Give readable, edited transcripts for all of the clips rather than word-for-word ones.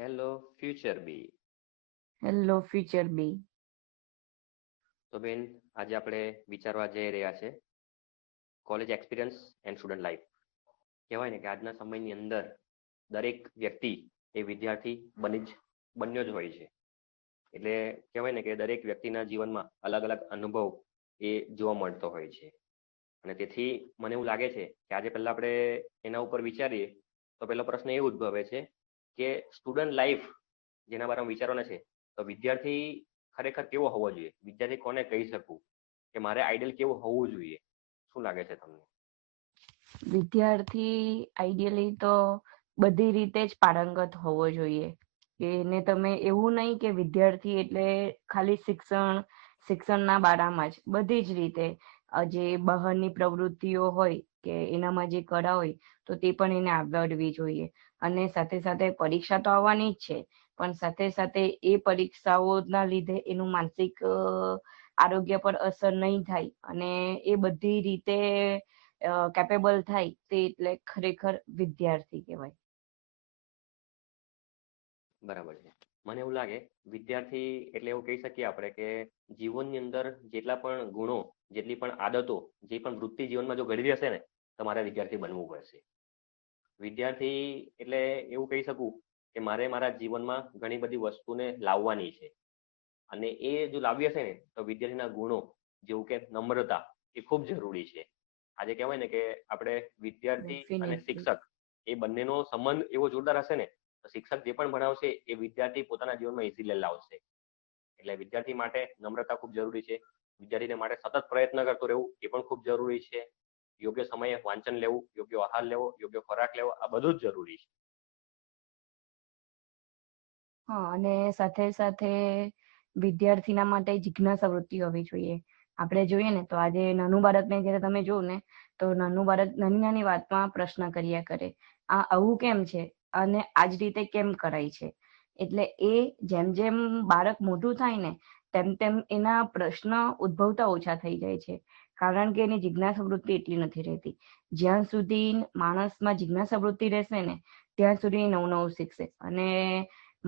Hello future બી. Hello future બી. તો બેન, આજે આપણે વિચારવા જઈ રહ્યા છે college experience and student life. કહેવાય ને કે આજના સમયની અંદર દરેક વ્યક્તિ એ વિદ્યાર્થી બન્યો જ હોય છે. એટલે કહેવાય ને કે દરેક વ્યક્તિના જીવનમાં અલગ અલગ અનુભવ એ જોવા મળતો હોય છે. અને તેથી મને એવું લાગે છે કે આજે પહેલા આપણે એના ઉપર વિચારીએ તો પહેલો પ્રશ્ન એ ઉદ્ભવે છે કે સ્ટુડન્ટ લાઈફ જેના બારામાં વિચારવાના છે, તો વિદ્યાર્થી ખરેખર કેવો હોવો જોઈએ? વિદ્યાર્થી કોને કહી શકું કે મારે આઈડિયલ કેવું હોવું જોઈએ? શું લાગે છે તમને? વિદ્યાર્થી આઈડિયલી તો બધી રીતે જ પારંગત હોવો જોઈએ. એને તમે એવું નહીં કે વિદ્યાર્થી એટલે ખાલી શિક્ષણના બારામાં જ, બધી જ રીતે જે બહારની પ્રવૃત્તિઓ હોય કે એનામાં જે કળા હોય તો તે પણ એને આવડવી જોઈએ. અને સાથે સાથે પરીક્ષા તો આવવાની જ છે, પણ સાથે સાથે એ પરીક્ષાઓના લીધે એનું માનસિક આરોગ્ય પર અસર નહીં થાય અને એ બધી રીતે કેપેબલ થાય તે એટલે ખરેખર વિદ્યાર્થી કહેવાય. બરાબર છે. મને એવું લાગે વિદ્યાર્થી એટલે એવું કહી શકીએ આપણે કે જીવનની અંદર જેટલા પણ ગુણો, જેટલી પણ આદતો, જે પણ વૃત્તિ જીવનમાં જો ઘડવી હશે ને, તમારે વિદ્યાર્થી બનવું પડશે. વિદ્યાર્થી એટલે એવું કહી શકું કે મારે મારા જીવનમાં ઘણી બધી વસ્તુને લાવવાની છે. અને એ જો લાવી હશે ને તો વિદ્યાર્થીના ગુણો જેવું કે નમ્રતા એ ખૂબ જરૂરી છે. આજે કહેવાય ને કે આપણે વિદ્યાર્થી અને ડેફિનેટલી. શિક્ષક એ બંનેનો સંબંધ એવો જોરદાર હશે ને તો શિક્ષક જે પણ ભણાવશે એ વિદ્યાર્થી પોતાના જીવનમાં ઇઝીલી લાવશે. એટલે વિદ્યાર્થી માટે નમ્રતા ખૂબ જરૂરી છે. વિદ્યાર્થીને માટે સતત પ્રયત્ન કરતો રહેવું એ પણ ખૂબ જરૂરી છે. યોગ્ય સમયે વાંચન લેવું, યોગ્ય આહાર લેવો, યોગ્ય ખોરાક લેવો, આ બધું જ જરૂરી છે. હા, અને સાથે સાથે વિદ્યાર્થીના માટે જિજ્ઞાસા વૃત્તિ હોવી જોઈએ. આપણે જોઈએ ને તો આજે નાનું બાળકને જ્યારે તમે જોવો ને તો નાનું બાળક નાની નાની વાતમાં પ્રશ્ન કર્યા કરે, આ આવું કેમ છે અને આજ રીતે કેમ કરાય છે. એટલે એ જેમ જેમ બાળક મોટું થાય ને તેમ તેમ એના પ્રશ્ન ઉદ્ભવતા ઓછા થઈ જાય છે, કારણ કે એની જિજ્ઞાસા વૃત્તિ એટલી નથી રહેતી. જ્યાં સુધી માણસમાં જિજ્ઞાસા વૃત્તિ રહેશે ને ત્યાં સુધી નવું નવું શીખશે. અને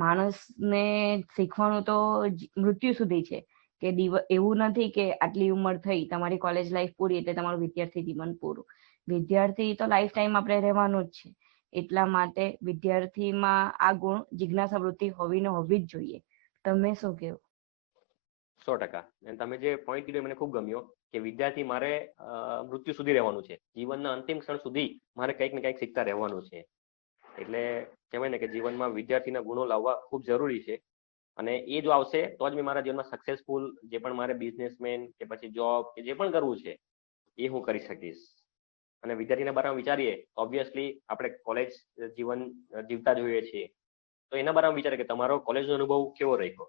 માણસને શીખવાનું તો મૃત્યુ સુધી છે, કે એવું નથી કે આટલી ઉંમર થઈ તમારી કોલેજ લાઈફ પૂરી એટલે તમારું વિદ્યાર્થી જીવન પૂરું. વિદ્યાર્થી તો લાઈફ ટાઈમ આપણે રહેવાનું જ છે. એટલા માટે વિદ્યાર્થીમાં આ ગુણ જિજ્ઞાસા વૃત્તિ હોવી ને હોવી જ જોઈએ. તમે શું કહો? 100%. અને તમે જે પોઈન્ટ કીધો મને ખૂબ ગમ્યો કે વિદ્યાર્થી મારે મૃત્યુ સુધી રહેવાનું છે. જીવનના અંતિમ ક્ષણ સુધી મારે કંઈક ને કંઈક શીખતા રહેવાનું છે. એટલે કહેવાય ને કે જીવનમાં વિદ્યાર્થીના ગુણો લાવવા ખૂબ જરૂરી છે. અને એ જો આવશે તો જ મેં મારા જીવનમાં સક્સેસફુલ જે પણ મારે બિઝનેસમેન કે પછી જોબ કે જે પણ કરવું છે એ હું કરી શકીશ. અને વિદ્યાર્થીના બારામાં વિચારીએ ઓબ્વિયસલી આપણે કોલેજ જીવન જીવતા જોઈએ છીએ, તો એના બારામાં વિચારે કે તમારો કોલેજનો અનુભવ કેવો રહ્યો?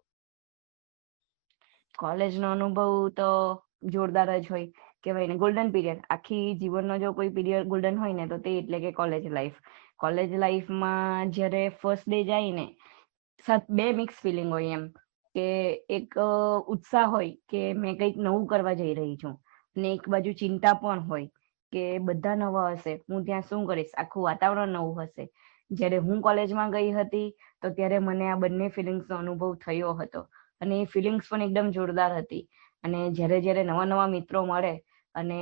કોલેજનો અનુભવ તો જોરદાર જ હોય. કહેવાય ને ગોલ્ડન પીરિયડ. આખી જીવનનો જો કોઈ પીરિયડ ગોલ્ડન હોય ને તો તે એટલે કે કોલેજ લાઈફ. કોલેજ લાઈફમાં જ્યારે ફર્સ્ટ ડે જાય ને બે મિક્સ ફિલિંગ હોય એમ, કે એક ઉત્સાહ હોય કે મેં કંઈક નવું કરવા જઈ રહી છું, અને એક બાજુ ચિંતા પણ હોય કે બધા નવા હશે, હું ત્યાં શું કરીશ, આખું વાતાવરણ નવું હશે. જ્યારે હું કોલેજમાં ગઈ હતી તો ત્યારે મને આ બંને ફિલિંગ્સનો અનુભવ થયો હતો. અને એ ફિલિંગ્સ પણ એકદમ જોરદાર હતી. અને જ્યારે જ્યારે નવા નવા મિત્રો મળે, અને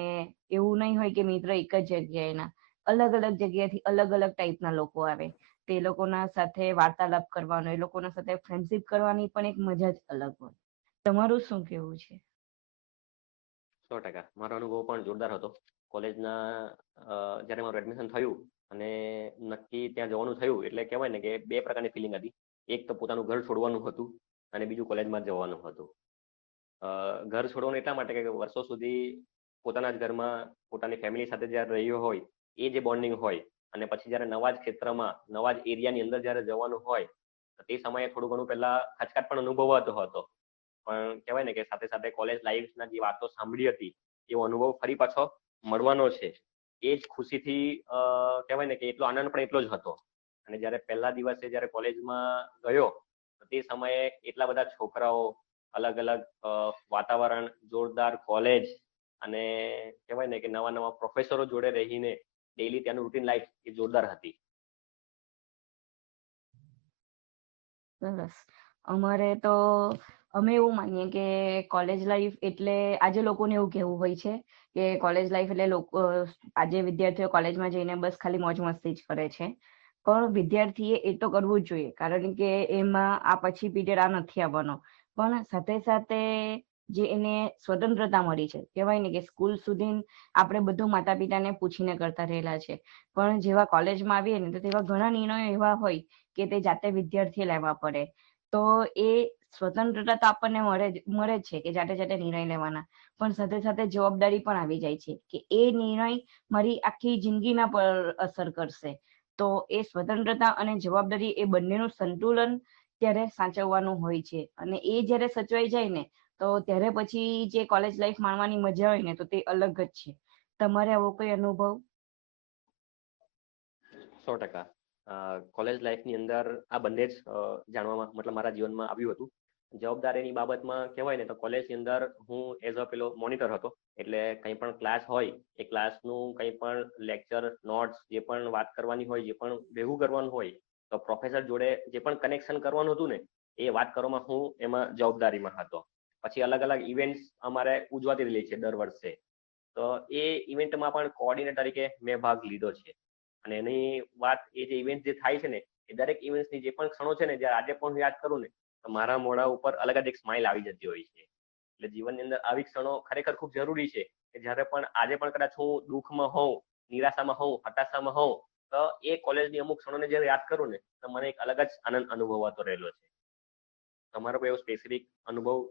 એવું નહીં હોય કે મિત્ર એક જ જગ્યાએના, અલગ અલગ જગ્યાએથી અલગ અલગ ટાઈપના લોકો આવે, તે લોકોના સાથે વાર્તાલાપ કરવાનો, એ લોકોના સાથે ફ્રેન્ડશિપ કરવાની પણ એક મજા જ અલગ હોય. તમારું શું કેવું છે? 100%. મારો અનુભવ પણ જોરદાર હતો. કોલેજના જ્યારે મારું એડમિશન થયું અને નક્કી ત્યાં જવાનું થયું એટલે કહેવાય ને કે બે પ્રકારની ફિલિંગ હતી. એક તો પોતાનું ઘર છોડવાનું હતું અને બીજું કોલેજમાં જવાનું હતું. ઘર છોડવાનું એટલા માટે કે વર્ષો સુધી પોતાના જ ઘરમાં પોતાની ફેમિલી સાથે જ્યારે રહ્યો હોય એ જે બોન્ડિંગ હોય, અને પછી જ્યારે નવા જ ક્ષેત્રમાં નવા જ એરિયાની અંદર જ્યારે જવાનું હોય તો તે સમયે થોડું ઘણું પહેલા ખચકાટ પણ અનુભવાતો હતો. પણ કહેવાય ને કે સાથે સાથે કોલેજ લાઈફના જે વાતો સાંભળી હતી એવો અનુભવ ફરી પાછો મળવાનો છે. એ જ ખુશીથી કહેવાય ને કે એટલો આનંદ પણ એટલો જ હતો. અને જ્યારે પહેલા દિવસે જ્યારે કોલેજમાં ગયો તો તે સમયે એટલા બધા છોકરાઓ, અલગ અલગ વાતાવરણ, જોરદાર કોલેજ, અને કહેવાય ને કે નવા નવા પ્રોફેસરો જોડે રહીને ડેઈલી ત્યાંનું રૂટીન લાઈફ એ જોરદાર હતી. સરસ. અમારે તો અમે એવું માનીએ કે કોલેજ લાઈફ એટલે આજે લોકોને એવું કહેવું હોય છે કે કોલેજ લાઈફ એટલે લોકો આજે વિદ્યાર્થીઓ કોલેજમાં જઈને બસ ખાલી મોજ મસ્તી જ કરે છે. પણ વિદ્યાર્થીએ એ તો કરવું જ જોઈએ, કારણ કે એમાં આ પછી પીરિયડ આ નથી આવવાનો. પણ સાથે સાથે જે એને સ્વતંત્રતા મળી છે, કહેવાય ને કે સ્કૂલ સુધી આપણે બધું માતા પિતાને પૂછીને કરતા રહેલા છે, પણ જેવા કોલેજમાં આવીએ ને તો તેવા ઘણા નિર્ણયો એવા હોય કે તે જાતે વિદ્યાર્થીએ લેવા પડે. તો એ સ્વતંત્રતા તો આપણને મળે જ છે કે જાતે જાતે નિર્ણય લેવાના, પણ સાથે સાથે જવાબદારી પણ આવી જાય છે કે એ નિર્ણય મારી આખી જિંદગીના પર અસર કરશે. તો એ સ્વતંત્રતા અને જવાબદારી એ બંનેનું સંતુલન ત્યારે સાચવવાનું હોય છે, અને એ જ્યારે સચવાઈ જાય ને તો ત્યારે પછી જે કોલેજ લાઈફ માણવાની મજા હોય ને તો તે અલગ જ છે. તમારે આવો કોઈ અનુભવ? 100%. કોલેજ લાઈફની અંદર આ બંને જ જાણવામાં, મતલબ મારા જીવનમાં આવ્યું હતું. જવાબદારીની બાબતમાં કહેવાય ને તો કોલેજની અંદર હું એઝ અ પેલો મોનિટર હતો. એટલે કંઈ પણ ક્લાસ હોય એ ક્લાસનું કંઈ પણ લેક્ચર નોટ્સ જે પણ વાત કરવાની હોય, જે પણ ભેગું કરવાનું હોય, તો પ્રોફેસર જોડે જે પણ કનેક્શન કરવાનું હતું ને એ વાત કરવામાં હું એમાં જવાબદારીમાં હતો. પછી અલગ અલગ ઇવેન્ટ્સ અમારે ઉજવાતી રહેલી છે દર વર્ષે, તો એ ઇવેન્ટમાં પણ કોઓર્ડિનેટર તરીકે મેં ભાગ લીધો છે. અને એની વાત, એ જે ઇવેન્ટ જે થાય છે ને એ દરેક ઇવેન્ટની જે પણ ક્ષણો છે ને, જ્યારે આજે પણ હું યાદ કરું ને તો મારા મોઢા ઉપર અલગ જ એક સ્માઇલ આવી જતી હોય છે. એટલે જીવનની અંદર આવી ક્ષણો ખરેખર ખૂબ જરૂરી છે કે જ્યારે પણ આજે પણ કદાચ હું દુઃખમાં હોઉં, નિરાશામાં હોઉં, હતાશામાં હોઉં, તો એ કોલેજની અમુક ક્ષણોને જ્યારે યાદ કરું ને તો મને એક અલગ જ આનંદ અનુભવાતો રહેલો છે. તમારો કોઈ એવો સ્પેસિફિક અનુભવ?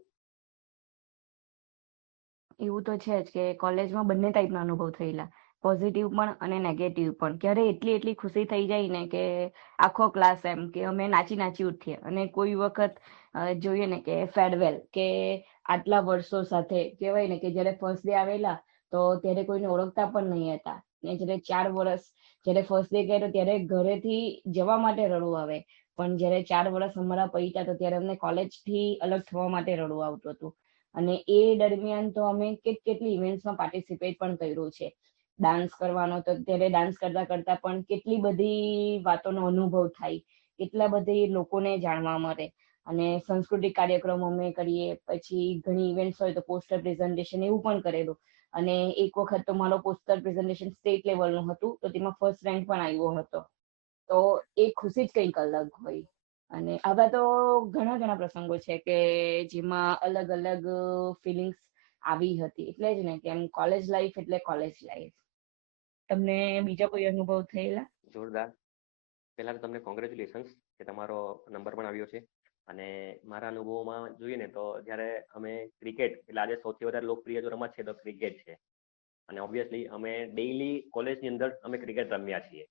એવું તો છે જ કે કોલેજમાં બંને ટાઈપના અનુભવ થયેલા, પોઝિટિવ પણ અને નેગેટિવ પણ. ક્યારે એટલી ખુશી થઈ જાય ને કે આખો ક્લાસ એમ કે અમે નાચી ઉઠીએ, અને કોઈ વખત જોઈએ ને કે ફેરવેલ કે આટલા વર્ષો સાથે કહેવાય ને કે જ્યારે ફર્સ્ટ ડે આવેલા તો ત્યારે કોઈને ઓળખતા પણ નહીં હતા, ને જ્યારે 4 વર્ષ જ્યારે ફર્સ્ટ ડે કર્યો ત્યારે ઘરેથી જવા માટે રડવું આવે, પણ જ્યારે 4 વર્ષ અમારા પૈતા તો ત્યારે અમને કોલેજથી અલગ થવા માટે રડવું આવતું હતું. અને એ દરમિયાન તો અમે કેટલી ઇવેન્ટ્સમાં પાર્ટિસિપેટ પણ કર્યું છે. ડાન્સ કરવાનો તો ત્યારે ડાન્સ કરતા કરતા પણ કેટલી બધી વાતોનો અનુભવ થાય, કેટલા બધી લોકોને જાણવા મળે. અને સાંસ્કૃતિક કાર્યક્રમો અમે કરીએ, પછી ઘણી ઇવેન્ટ્સ હોય તો પોસ્ટર પ્રેઝન્ટેશન એવું પણ કરેલું. અને એક વખત તો મારો પોસ્ટર પ્રેઝન્ટેશન સ્ટેટ લેવલનું હતું, તો તેમાં ફર્સ્ટ રેન્ક પણ આવ્યો હતો. તો એ ખુશી જ કંઈક અલગ હોય. અને આવા તો ઘણા પ્રસંગો છે કે જેમાં અલગ અલગ ફિલિંગ્સ આવી હતી. એટલે જ ને કે કોલેજ લાઈફ એટલે કોલેજ લાઈફ. તમને બીજા કોઈ અનુભવ થયેલા? જોરદાર. પહેલા તો તમને કોંગ્રેચ્યુલેશન્સ કે તમારો નંબર પણ આવ્યો છે. અને મારા અનુભવમાં જોઈએ ને તો જ્યારે અમે ક્રિકેટ, એટલે આજે સૌથી વધારે લોકપ્રિય જો રમત છે તો ક્રિકેટ છે. અને ઓબ્વિયસલી અમે ડેઈલી કોલેજની અંદર અમે ક્રિકેટ રમ્યા છીએ.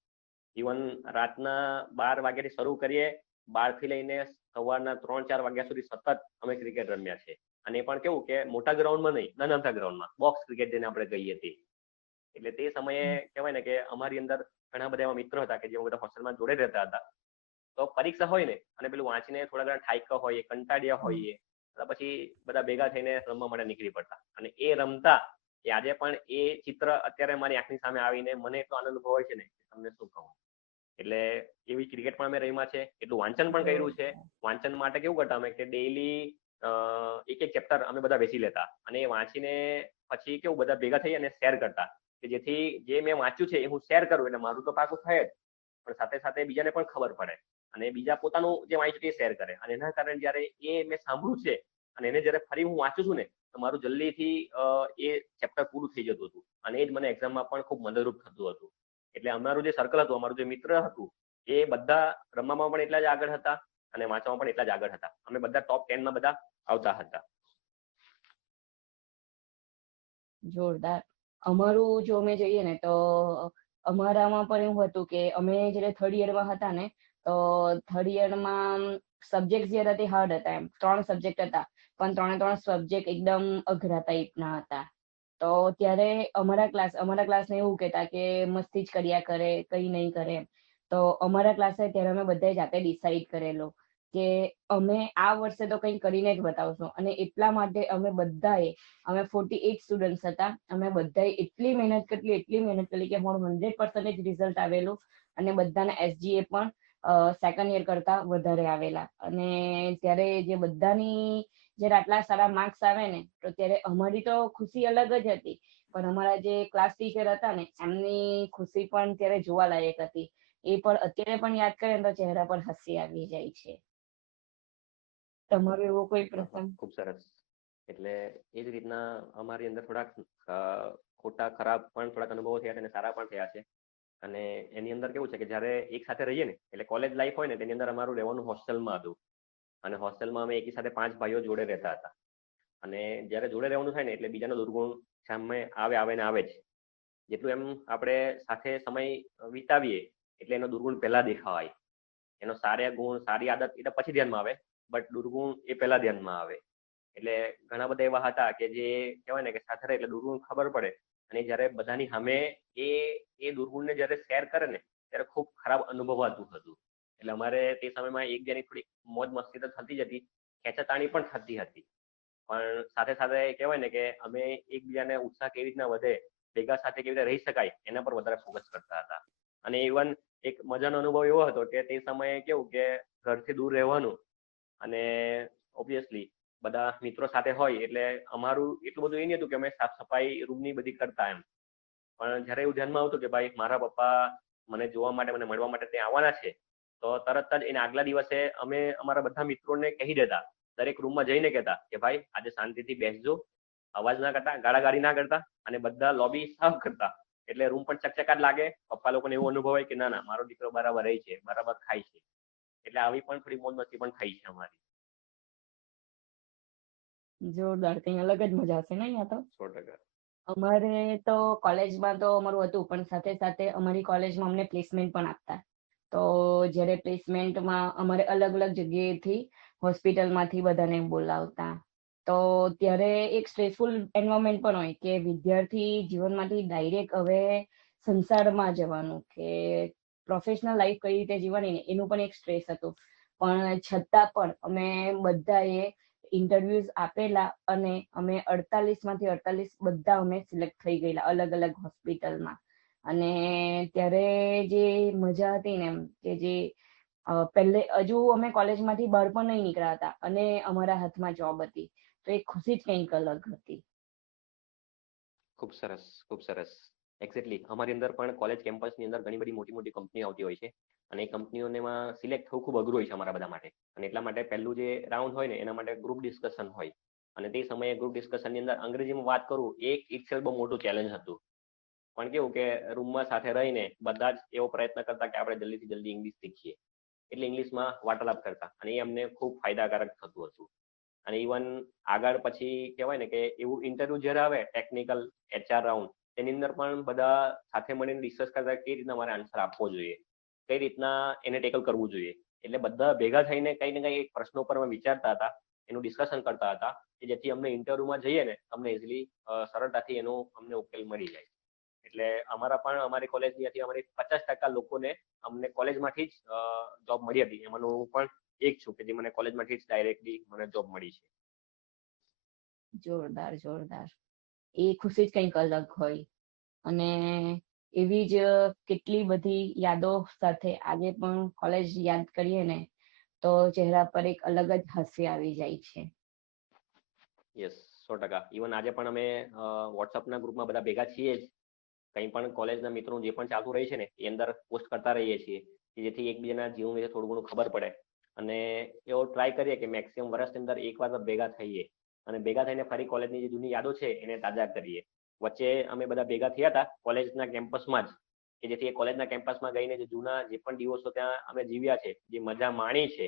ઇવન રાતના 12 વાગ્યાથી શરૂ કરીએ, 12 થી લઈને સવારના 3-4 વાગ્યા સુધી સતત અમે ક્રિકેટ રમ્યા છે. અને એ પણ કેવું કે મોટા ગ્રાઉન્ડમાં નહીં, નાના ગ્રાઉન્ડમાં, બોક્સ ક્રિકેટ જેને આપણે કહીએ તે. એટલે તે સમયે કહેવાય ને કે અમારી અંદર ઘણા બધા એવા મિત્રો હતા કે જે બધા હોસ્ટેલમાં જોડે રહેતા હતા. તો પરીક્ષા હોય ને અને પેલું વાંચીને થોડા ઘણા થાક્યા હોઈએ, કંટાળ્યા હોઈએ, તો પછી બધા ભેગા થઈને રમવા માટે નીકળી પડતા. અને એ રમતા એ આજે પણ એ ચિત્ર અત્યારે મારી આંખની સામે આવીને મને એટલો આનંદ અનુભવાય છે ને તમને શું કહું. એટલે એવી ક્રિકેટ પણ અમે રમ્યા છે, એટલું વાંચન પણ કર્યું છે. વાંચન માટે કેવું કરતા અમે કે ડેઈલી એક ચેપ્ટર અમે બધા બેસી લેતા, અને એ વાંચીને પછી કેવું બધા ભેગા થઈ અને શેર કરતા, કે જેથી જે મેં વાંચ્યું છે એ હું શેર કરું એટલે મારું તો પાકું થાય જ, પણ સાથે સાથે બીજાને પણ ખબર પડે, અને બીજા પોતાનું જે વાંચ્યું તે શેર કરે. અને એના કારણે જ્યારે એ મેં સાંભળ્યું છે અને એને જ્યારે ફરી હું વાંચું છું ને તો મારું જલ્દીથી એ ચેપ્ટર પૂરું થઈ જતું હતું, અને એ જ મને એક્ઝામમાં પણ ખૂબ મદદરૂપ થતું હતું. એટલે અમારું જે સર્કલ હતું, અમારું જે મિત્ર હતું, એ બધા રમવામાં પણ એટલા જ આગળ હતા અને વાંચવામાં પણ એટલા જ આગળ હતા. અમે બધા ટોપ 10 બધા આવતા હતા. જોરદાર. અમારું જો અમે જોઈએ ને તો અમારામાં પણ એવું હતું કે અમે જ્યારે થર્ડ યરમાં હતા ને તો થર્ડ યરમાં સબ્જેક્ટ જે હતા તે હાર્ડ હતા. એમ 3 સબ્જેક્ટ હતા, પણ 3 સબ્જેક્ટ એકદમ અઘરા ટાઈપના હતા. તો ત્યારે અમારા ક્લાસને એવું કહેતા કે મસ્તી જ કર્યા કરે, કઈ નહીં કરે એમ. તો અમારા ક્લાસે ત્યારે અમે બધાએ જાતે ડિસાઈડ કરેલું કે અમે આ વર્ષે તો કંઈ કરીને જ બતાવશું, અને એટલા માટે અમે 48 સ્ટુડન્ટ્સ હતા. અમે બધાએ એટલી મહેનત કરી કે અમારું 100% રિઝલ્ટ આવેલું, અને બધાના SGA પણ સેકન્ડ યર કરતા વધારે આવેલા. અને ત્યારે જે બધાની જ્યારે આટલા સારા માર્ક્સ આવે ને તો ત્યારે અમારી તો ખુશી અલગ જ હતી, પણ અમારા જે ક્લાસ ટીચર હતા ને એમની ખુશી પણ ત્યારે જોવાલાયક હતી. એ પણ અત્યારે પણ યાદ કરે ને તો ચહેરા પર હસી આવી જાય છે. તમારો એવો કોઈ પ્રસંગ? ખૂબ સરસ. એટલે એ જ રીતના અમારી અંદર થોડાક ખોટા ખરાબ પણ થોડાક અનુભવો થયા છે અને સારા પણ થયા છે. અને એની અંદર કેવું છે કે જ્યારે એક સાથે રહીએ ને એટલે કોલેજ લાઈફ હોય ને તેની અંદર અમારું રહેવાનું હોસ્ટેલમાં હતું. અને હોસ્ટેલમાં અમે એકી સાથે 5 ભાઈઓ જોડે રહેતા હતા. અને જ્યારે જોડે રહેવાનું થાય ને એટલે બીજાનો દુર્ગુણ સામે આવે ને આવે જ. જેટલું એમ આપણે સાથે સમય વિતાવીએ એટલે એનો દુર્ગુણ પહેલા દેખાવાય. એનો સારા ગુણ સારી આદત એટલે પછી ધ્યાનમાં આવે, બટ દુર્ગુણ એ પહેલા ધ્યાનમાં આવે. એટલે ઘણા બધા એવા હતા કે જે કહેવાય ને કે સાથે રહે એટલે દુર્ગુણ ખબર પડે, અને જ્યારે બધાની સામે એ દુર્ગુણને જ્યારે શેર કરે ને ત્યારે ખૂબ ખરાબ અનુભવાતું હતું. એટલે અમારે તે સમયમાં એકબીજાની થોડી મોજ મસ્તી તો થતી જ હતી, ખેંચાતાણી પણ થતી હતી. પણ સાથે સાથે કહેવાય ને કે અમે એકબીજાને ઉત્સાહ કેવી રીતના વધે, ભેગા સાથે કેવી રીતે રહી શકાય એના પર વધારે ફોકસ કરતા હતા. અને ઇવન એક મજાનો અનુભવ એવો હતો કે તે સમયે કેવું કે ઘરથી દૂર રહેવાનું, અને ઓબ્વિયસલી બધા મિત્રો સાથે હોય એટલે અમારું એટલું બધું એ નહીં હતું કે અમે સાફ સફાઈ રૂમની બધી કરતા એમ. પણ જ્યારે એવું ધ્યાનમાં આવતું કે ભાઈ મારા પપ્પા મને જોવા માટે, મને મળવા માટે ત્યાં આવવાના છે, તો તરત જ એના આગલા દિવસે અમે અમારા બધા મિત્રોને કહી દેતા, દરેક રૂમમાં જઈને કહેતા કે ભાઈ આજે શાંતિથી બેસજો, અવાજ ના કરતા, ગાળાગાળી ના કરતા, અને બધા લોબી સાફ કરતા. એટલે રૂમ પણ ચકચકાટ લાગે, પપ્પા લોકોને એવો અનુભવ હોય કે ના ના મારો દીકરો બરાબર રહે છે, બરાબર ખાય છે. એટલે આવી પણ થોડી મોજ મસ્તી પણ થઈ છે અમારી. જોરદાર, કંઈ અલગ જ મજા હશે ને અહીંયા તો. 100%. અમારે તો કોલેજમાં તો અમારું હતું, પણ સાથે સાથે અમારી કોલેજમાં અમને પ્લેસમેન્ટ પણ આપતા. તો જ્યારે પ્લેસમેન્ટમાં અમારે અલગ અલગ જગ્યાએથી હોસ્પિટલમાંથી બધાને બોલાવતા. તો ત્યારે એક સ્ટ્રેસફુલ એન્વાયરમેન્ટ પણ હોય કે વિદ્યાર્થી જીવનમાંથી ડાયરેક્ટ હવે સંસારમાં જવાનું, કે પ્રોફેશનલ લાઈફ કઈ રીતે જીવવાની ને એનું પણ એક સ્ટ્રેસ હતું. પણ છતાં પણ અમે બધાએ ઇન્ટરવ્યુઝ આપેલા અને અમે 48માંથી 48 બધા અમે સિલેક્ટ થઈ ગયેલા અલગ અલગ હોસ્પિટલમાં. અને ત્યારે જે મજા હતી ને એમ કે જે પહેલે હજુ અમે કોલેજમાંથી બહાર પણ નહીં નીકળ્યા હતા અને અમારા હાથમાં જોબ હતી, તો એ ખુશી જ કંઈક અલગ હતી. ખૂબ સરસ, ખૂબ સરસ. એક્ઝેક્ટલી અમારી અંદર પણ કોલેજ કેમ્પસની અંદર ઘણી બધી મોટી મોટી કંપનીઓ આવતી હોય છે, અને એ કંપનીઓમાં સિલેક્ટ થવું ખૂબ અઘરું હોય છે અમારા બધા માટે. અને એટલા માટે પહેલું જે રાઉન્ડ હોય ને એના માટે ગ્રુપ ડિસ્કશન હોય, અને તે સમયે ગ્રુપ ડિસ્કશનની અંદર અંગ્રેજીમાં વાત કરું એક ઇટસેલ્ફ બહુ મોટું ચેલેન્જ હતું. પણ કેવું કે રૂમમાં સાથે રહીને બધા જ એવો પ્રયત્ન કરતા કે આપણે જલ્દીથી જલ્દી ઇંગ્લિશ શીખીએ, એટલે ઇંગ્લિશમાં વાર્તાલાપ કરતા, અને એ અમને ખૂબ ફાયદાકારક થતું હતું. અને ઇવન આગળ પછી કહેવાય ને કે એવું ઇન્ટરવ્યુ જ્યારે આવે ટેકનિકલ HR રાઉન્ડ, તેની અંદર પણ બધા સાથે મળીને ડિસ્કસ કરતા કઈ રીતના મારે આન્સર આપવો જોઈએ, કઈ રીતના એને ટેકલ કરવું જોઈએ. એટલે બધા ભેગા થઈને કંઈ ને કંઈ એક પ્રશ્નો પર અમે વિચારતા હતા, એનું ડિસ્કશન કરતા હતા, કે જેથી અમને ઇન્ટરવ્યુમાં જઈએ ને અમને ઇઝીલી સરળતાથી એનો અમને ઉકેલ મળી જાય. એટલે અમારી કોલેજની અમારી 50% લોકોને અમને કોલેજમાંથી જ જોબ મળી હતી. એમાંનું હું પણ એક છું કે જે મને કોલેજમાંથી જ ડાયરેક્ટલી મને જોબ મળી છે. જોરદાર જોરદાર, એ ખુશી જ કંઈક અલગ હોય. અને એવી જ કેટલી બધી યાદો સાથે આજે પણ કોલેજ યાદ કરીએ ને તો ચહેરા પર એક અલગ જ હાસ્ય આવી જાય છે. યસ, 100%. ઇવન આજે પણ અમે વોટ્સઅપના ગ્રુપમાં બધા ભેગા છીએ જ. કંઈ પણ કોલેજના મિત્રો જે પણ ચાલતું રહે છે ને એ અંદર પોસ્ટ કરતા રહીએ છીએ, કે જેથી એકબીજાના જીવન વિશે થોડું ઘણું ખબર પડે. અને એવો ટ્રાય કરીએ કે મેક્સિમમ વર્ષની અંદર એકવાર તો ભેગા થઈએ, અને ભેગા થઈને ફરી કોલેજની જે જૂની યાદો છે એને તાજા કરીએ. વચ્ચે અમે બધા ભેગા થયા હતા કોલેજના કેમ્પસમાં જ, કે જેથી એ કોલેજના કેમ્પસમાં ગઈને જે જૂના જે પણ દિવસો ત્યાં અમે જીવ્યા છે, જે મજા માણી છે,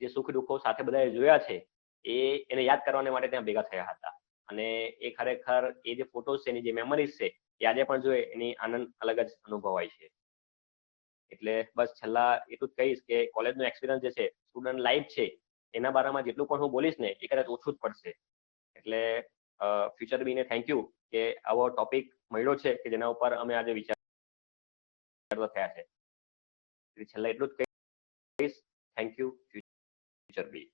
જે સુખ દુઃખો સાથે બધાએ જોયા છે, એને યાદ કરવાને માટે ત્યાં ભેગા થયા હતા. અને એ ખરેખર એ જે ફોટોસ છે, એની જે મેમરીઝ છે, એ આજે પણ જોઈએ એની આનંદ અલગ જ અનુભવાય છે. એટલે બસ છેલ્લા એટલું જ કહીશ કે કોલેજનો એક્સપિરિયન્સ જે છે, સ્ટુડન્ટ લાઈફ છે, એના બારામાં જેટલું પણ હું બોલીશ ને એ કદાચ ઓછું જ પડશે. એટલે ફ્યુચર બીને થેન્ક યુ કે આવો ટોપિક મળ્યો છે કે જેના ઉપર અમે આજે વિચારતા થયા છે. છેલ્લે એટલું જ કહીશ, થેન્ક યુ ફ્યુચર બી.